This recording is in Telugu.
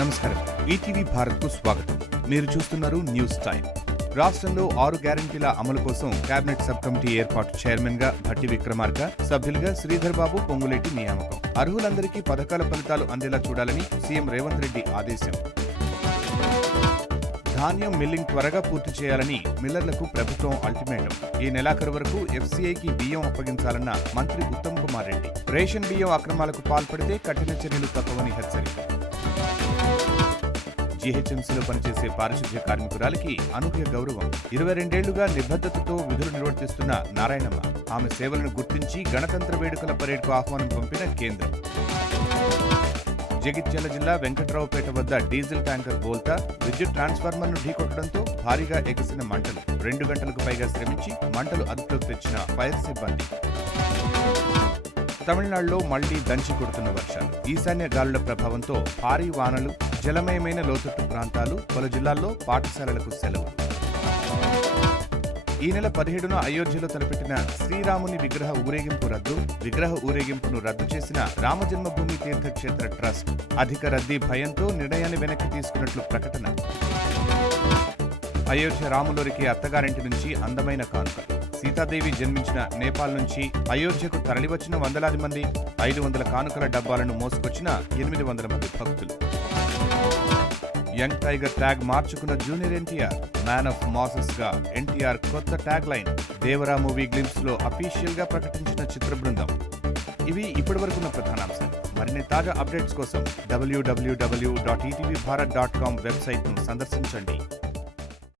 నమస్కారం. ఈటీవీ భారత్కు స్వాగతం. మీరు చూస్తున్నారు న్యూస్ టైం. రాష్ట్రంలో 6 గ్యారంటీల అమలు కోసం కేబినెట్ సబ్ కమిటీ ఏర్పాటు చైర్మన్ గా భట్టి విక్రమార్క, సభ్యులుగా శ్రీధర్ బాబు, పొంగులేటి నియామకం. అర్హులందరికీ పథకాల ఫలితాలు అందేలా చూడాలని సీఎం రేవంత్ రెడ్డి ఆదేశం. ధాన్యం మిల్లింగ్ త్వరగా పూర్తి చేయాలని మిల్లర్లకు ప్రభుత్వం అల్టిమేటం. ఈ నెలాఖరు వరకు ఎఫ్సీఐకి బియ్యం అప్పగించాలన్న మంత్రి ఉత్తమ్ కుమార్ రెడ్డి. రేషన్ బియ్యం అక్రమాలకు పాల్పడితే కఠిన చర్యలు తప్పవని హెచ్చరిక. జీహెచ్ఎంసీలో పనిచేసే పారిశుద్ధ్య కార్మికురాలికి అనూహ్య గౌరవం. 22 ఏళ్లుగా నిబద్ధతతో విధులు నిర్వర్తిస్తున్న నారాయణమ్మ. ఆమె సేవలను గుర్తించి గణతంత్ర వేడుకల పరేడ్కు ఆహ్వానం పంపిన కేంద్రం. జగిత్యాల జిల్లా వెంకట్రావుపేట వద్ద డీజిల్ ట్యాంకర్ బోల్తా విద్యుత్ ట్రాన్స్ఫార్మర్ను ఢీకొట్టడంతో భారీగా ఎగసిన మంటలు. 2 గంటలకు పైగా శ్రమించి మంటలు అదుపులోకి తెచ్చిన ఫైర్ సిబ్బంది. తమిళనాడులో మళ్లీ దంచి కొడుతున్న వర్షాలు. ఈశాన్య గాలుల ప్రభావంతో భారీ వానలు, జలమయమైన లోతట్టు ప్రాంతాలు, పలు జిల్లాల్లో పాఠశాలలకు సెలవు. ఈ నెల 17న అయోధ్యలో తలపెట్టిన శ్రీరాముని విగ్రహ ఊరేగింపు రద్దు. విగ్రహ ఊరేగింపును రద్దు చేసిన రామజన్మభూమి తీర్థక్షేత్ర ట్రస్ట్. అధిక రద్దీ భయంతో నిర్ణయాన్ని వెనక్కి తీసుకున్నట్లు ప్రకటన. అయోధ్య రాములోరికి అత్తగారింటి నుంచి అందమైన కానుక. సీతాదేవి జన్మించిన నేపాల్ నుంచి అయోధ్యకు తరలివచ్చిన వందలాది మంది. 500 కానుకల డబ్బాలను మోసుకొచ్చిన 800 మంది భక్తులు. యంగ్ టైగర్ ట్యాగ్ మార్చుకున్న junior NTR. Man of masses గా ఎన్టీఆర్ కొత్త tag line. Devara movie glimpse లో అఫీషియల్ గా ప్రకటించిన చిత్ర బృందం. ఇవి ఇప్పటివరకున్న ప్రధానాంశాలు. మరిన్ని తాజా అప్డేట్స్ కోసం www.etvbharat.com వెబ్సైట్ ను సందర్శించండి.